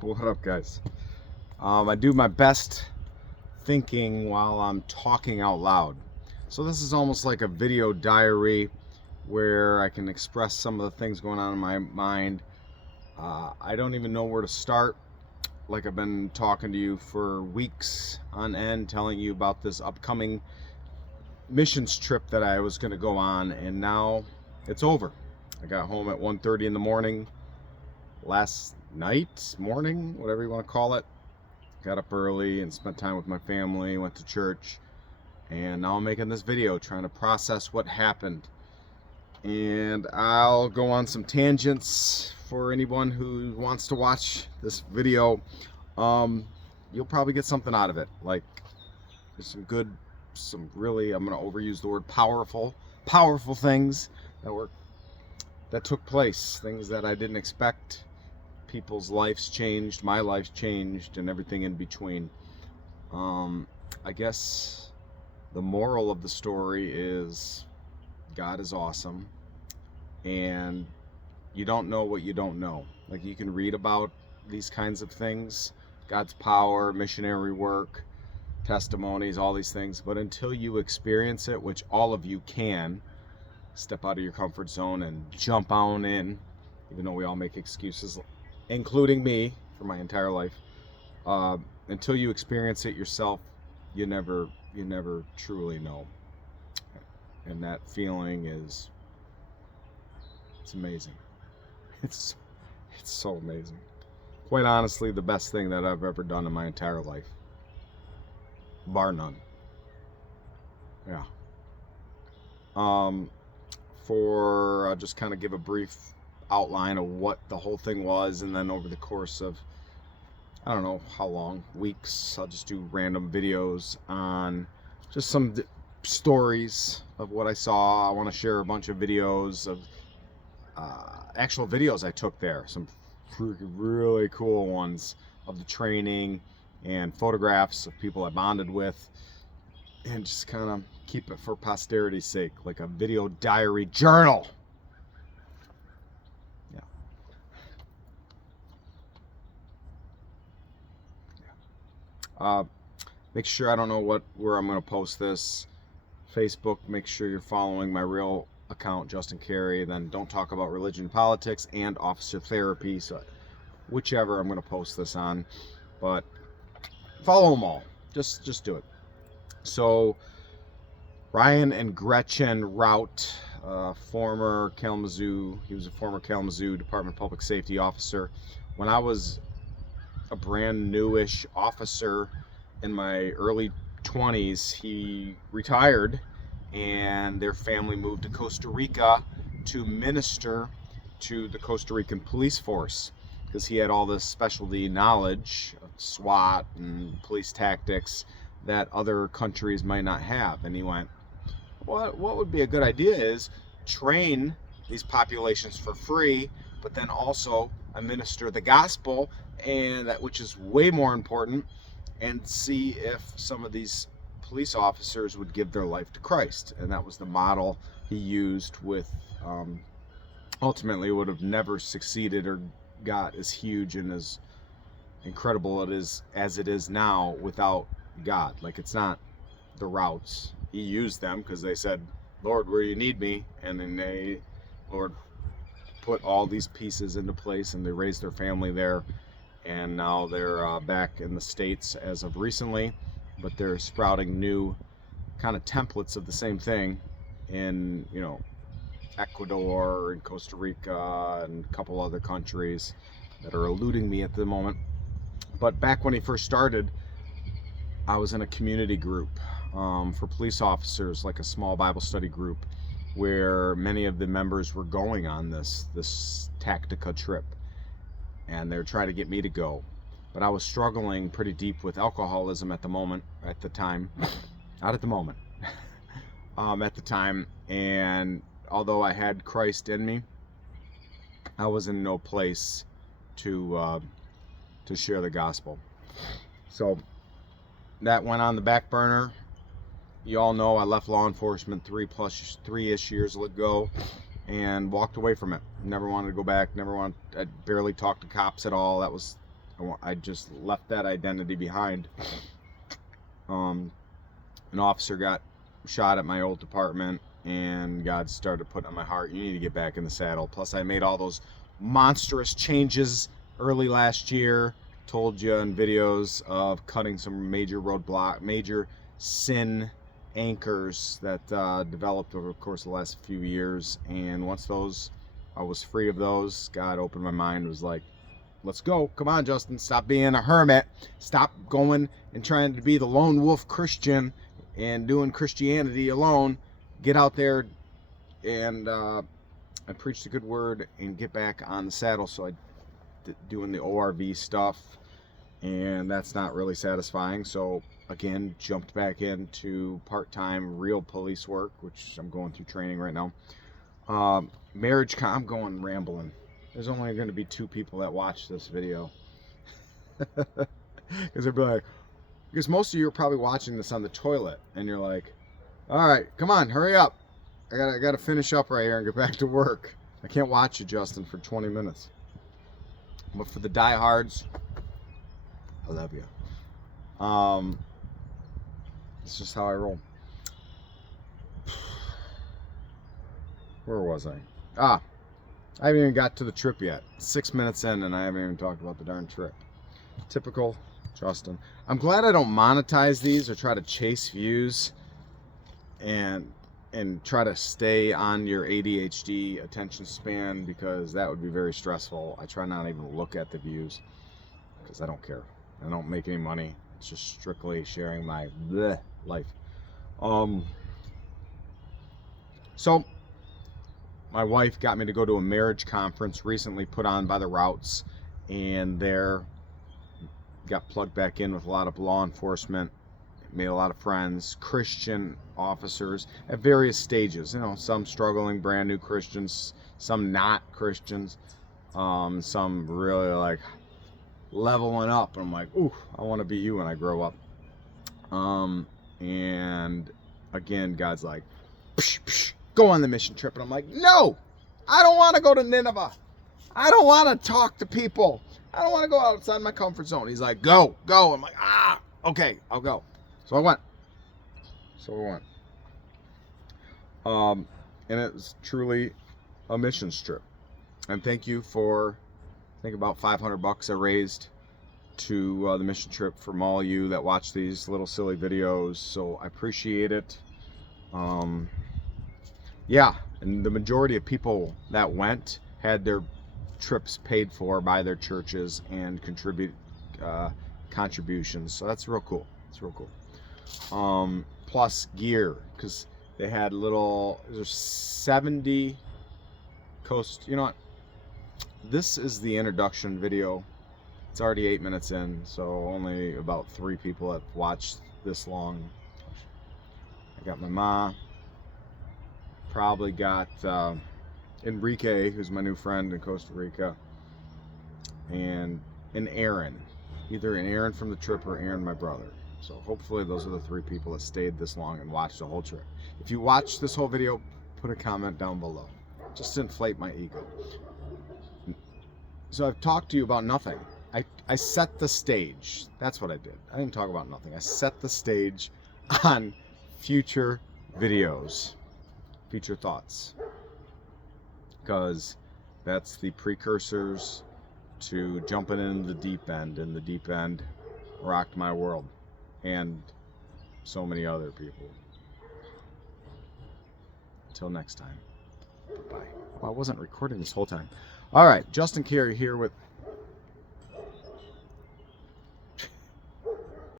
What up, guys? I do my best thinking while I'm talking out loud. So this is almost like a video diary where I can express some of the things going on in my mind. I don't even know where to start. Like I've been talking to you for weeks on end, telling you about this upcoming missions trip that I was going to go on, and now it's over. I got home at 1:30 in the morning last morning, whatever you want to call it. Got up early and spent time with my family, went to church, and now I'm making this video trying to process what happened. And I'll go on some tangents for anyone who wants to watch this video. You'll probably get something out of it. Like, there's some really, I'm going to overuse the word powerful things that took place, things that I didn't expect. People's lives changed, my life's changed, and everything in between. I guess the moral of the story is God is awesome, and you don't know what you don't know. Like, you can read about these kinds of things, God's power, missionary work, testimonies, all these things, but until you experience it, which all of you can, step out of your comfort zone and jump on in, even though we all make excuses, including me, for my entire life. Until you experience it yourself, you never truly know. And that feeling it's amazing. It's so amazing. Quite honestly, the best thing that I've ever done in my entire life, bar none. Yeah. I'll just kind of give a brief outline of what the whole thing was, and then over the course of, I don't know how long, weeks, I'll just do random videos on just some stories of what I saw. I want to share a bunch of videos of actual videos I took there, some really cool ones of the training, and photographs of people I bonded with, and just kind of keep it for posterity's sake, like a video diary journal. Make sure, I don't know where I'm going to post this. Facebook, make sure you're following my real account, Justin Carey. Then Don't Talk About Religion, Politics, and Officer Therapy. So whichever I'm going to post this on, but follow them all. Just do it. So Ryan and Gretchen Rout, former Kalamazoo, he was a former Kalamazoo Department of Public Safety officer. When I was a brand newish officer in my early 20s, he retired, and their family moved to Costa Rica to minister to the Costa Rican police force, because he had all this specialty knowledge of SWAT and police tactics that other countries might not have. And he went, what would be a good idea is train these populations for free, but then also administer the gospel, and that, which is way more important, and see if some of these police officers would give their life to Christ. And that was the model he used with, ultimately would have never succeeded or got as huge and as incredible as it is now without God. Like, it's not the routes. He used them because they said, Lord, where you need me, and then Lord put all these pieces into place, and they raised their family there, and now they're back in the States as of recently, but they're sprouting new kind of templates of the same thing in, Ecuador and Costa Rica and a couple other countries that are eluding me at the moment. But back when he first started, I was in a community group for police officers, like a small Bible study group, where many of the members were going on this tactica trip, and they're trying to get me to go. But I was struggling pretty deep with alcoholism at the time, and although I had Christ in me, I was in no place to share the gospel. So that went on the back burner. You all know I left law enforcement 3-ish years ago and walked away from it. Never wanted to go back. I barely talked to cops at all. That was I just left that identity behind. An officer got shot at my old department, and God started putting on my heart, you need to get back in the saddle. Plus, I made all those monstrous changes early last year. Told you in videos of cutting some major major sin anchors that developed over the course of the last few years. And once I was free of those, God opened my mind, was like, let's go. Come on, Justin. Stop being a hermit. Stop going and trying to be the lone wolf Christian and doing Christianity alone. Get out there and preach the good word and get back on the saddle. So doing the ORV stuff, and that's not really satisfying. So again, jumped back into part-time real police work, which I'm going through training right now. I'm going rambling. There's only going to be 2 people that watch this video. Because they'll be like, because most of you are probably watching this on the toilet, and you're like, all right, come on, hurry up. I gotta finish up right here and get back to work. I can't watch you, Justin, for 20 minutes. But for the diehards, I love you. It's just how I roll. Where was I? I haven't even got to the trip yet. 6 minutes in, and I haven't even talked about the darn trip. Typical Justin. I'm glad I don't monetize these or try to chase views and try to stay on your ADHD attention span, because that would be very stressful. I try not to even look at the views because I don't care. I don't make any money. It's just strictly sharing my life. So my wife got me to go to a marriage conference recently put on by the Routes, and there got plugged back in with a lot of law enforcement, made a lot of friends, Christian officers at various stages, some struggling brand new Christians, some not Christians, some really like leveling up, and I'm like, ooh, I want to be you when I grow up. And again, God's like, psh, psh, go on the mission trip. And I'm like, no, I don't want to go to Nineveh. I don't want to talk to people. I don't want to go outside my comfort zone. He's like, go. I'm like, okay, I'll go. So I went. And it was truly a missions trip. And thank you for, I think about $500 I raised to the mission trip from all you that watch these little silly videos. So I appreciate it. Yeah, and the majority of people that went had their trips paid for by their churches and contributions. So that's real cool. Plus gear, because they had there's 70 coast. You know what? This is the introduction video. It's already 8 minutes in, so only about 3 people have watched this long. I got my ma. Probably got Enrique, who's my new friend in Costa Rica, and an Aaron. Either an Aaron from the trip or Aaron, my brother. So hopefully those are the 3 people that stayed this long and watched the whole trip. If you watched this whole video, put a comment down below. Just to inflate my ego. So I've talked to you about nothing. I set the stage. That's what I did. I didn't talk about nothing. I set the stage on future videos, future thoughts. Because that's the precursors to jumping into the deep end. And the deep end rocked my world. And so many other people. Until next time. Bye. Well, I wasn't recording this whole time. All right, Justin Carey here with